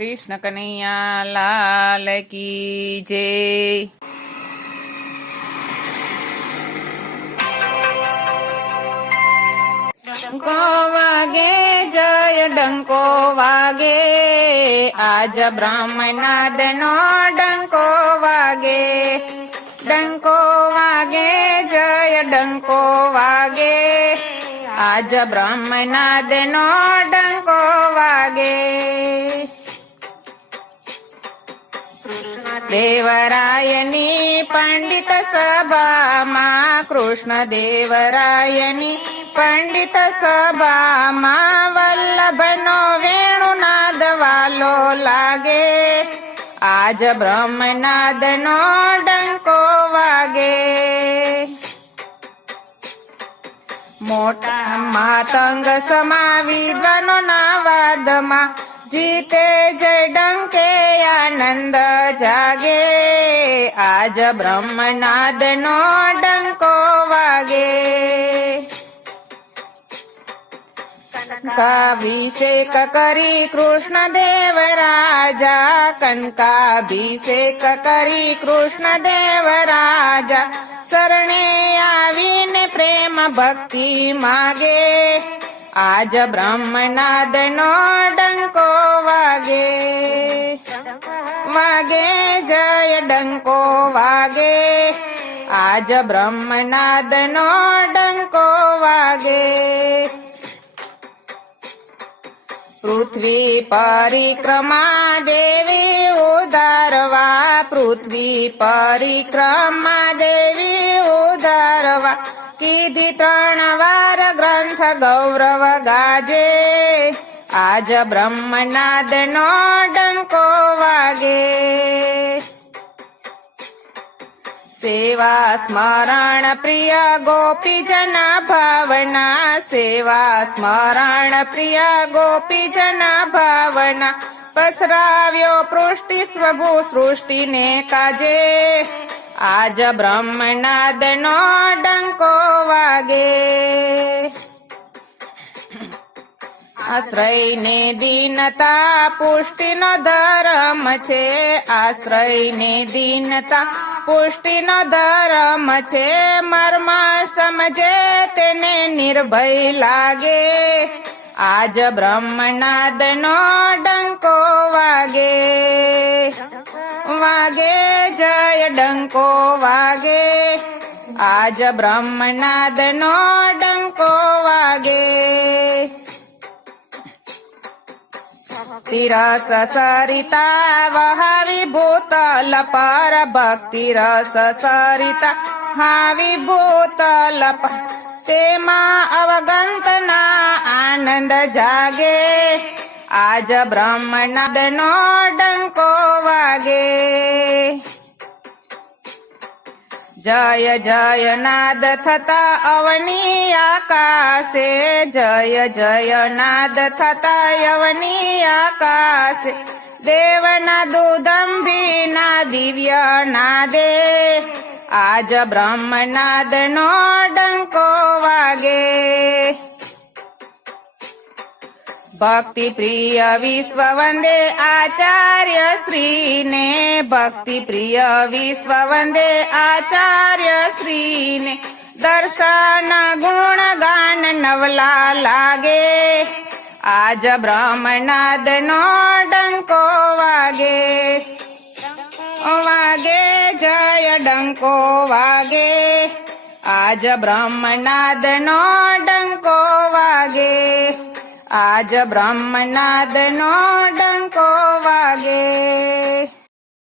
કૃષ્ણ કનૈયા લાલ કી જય. ડંકો વાગે જય ડંકો વાગે, આજ બ્રહ્મનાદનો ડંકો વાગે. ડંકો વાગે જય ડંકો વાગે, આજ બ્રહ્મનાદનો ડંકો વાગે. દેવરાયની પંડિત સભામાં, કૃષ્ણ દેવરાયની પંડિત સભામાં, વલ્લભનો વેણુનાદ વાલો લાગે. આજ બ્રહ્મનાદનો ડંકો વાગે. મોટા માતંગ સમા વિદ્વાનોના વાદમાં, જીતે જય ડંકે આનંદ જાગે. આજ બ્રહ્મનાદનો ડંકો વાગે. કનકાભિષેક કરી કૃષ્ણ દેવ રાજા, કનકાભિષેક કરી કૃષ્ણ દેવ રાજા, શરણે આવીને પ્રેમ ભક્તિ માગે. આજ બ્રહ્મનાદનો ડંકો વાગે. વાગે જય ડંકો વાગે, આજ બ્રહ્મનાદનો ડંકો વાગે. પૃથ્વી પરિક્રમા દેવી ઉધારવા, પૃથ્વી પરિક્રમા દેવી ઉધારવા, કીધી 3 વાર ગ્રંથ ગૌરવ ગાજે. આજ બ્રહ્મનાદનો ડંકો વાગે. સેવા સ્મરણ પ્રિય ગોપીજન ભાવના, સેવા સ્મરણ પ્રિય ગોપીજન ભાવના, પસરાવ્યો પૃષ્ટિ પ્રભુ સૃષ્ટિને કાજે. આજ બ્રહ્મનાદનો ડંકો વાગે. આશ્રયને દીનતા પુષ્ટિનો ધર્મ છે, આશ્રયને દીનતા પુષ્ટિનો ધર્મ છે, મર્મ સમજે તેને નિર્ભય લાગે. આજ બ્રહ્મનાદનો ડંકો વાગે. વાગે જય ડંકો વાગે, આજ બ્રહ્મનાદનો ડંકો વાગે. ભક્તિ રસ સરિતા વહાવી ભૂતલ પર, ભક્તિ રસ સરિતા હાવી ભૂતલ પર, તેમાં અવગંતના આનંદ જાગે. આજ બ્રહ્મનાદનો ડંકો વાગે. જય જય નાદ થતા અવની આકાશે, જય જય નાદ થતા અવની આકાશે, દેવના દુદંભીના દિવ્ય નાદે. આજ બ્રહ્મનાદનો ડંકો વાગે. ભક્તિ પ્રિય વિશ્વ વંદે આચાર્ય શ્રીને, ભક્તિ પ્રિય વિશ્વ વંદે આચાર્ય શ્રીને, દર્શન ગુણ ગાન નવલા લાગે. આજ બ્રહ્મનાદનો ડંકો વાગે. વાગે જય ડંકો વાગે, આજ બ્રહ્મનાદનો ડંકો વાગે. આજ બ્રહ્મનાદનો ડંકો વાગે.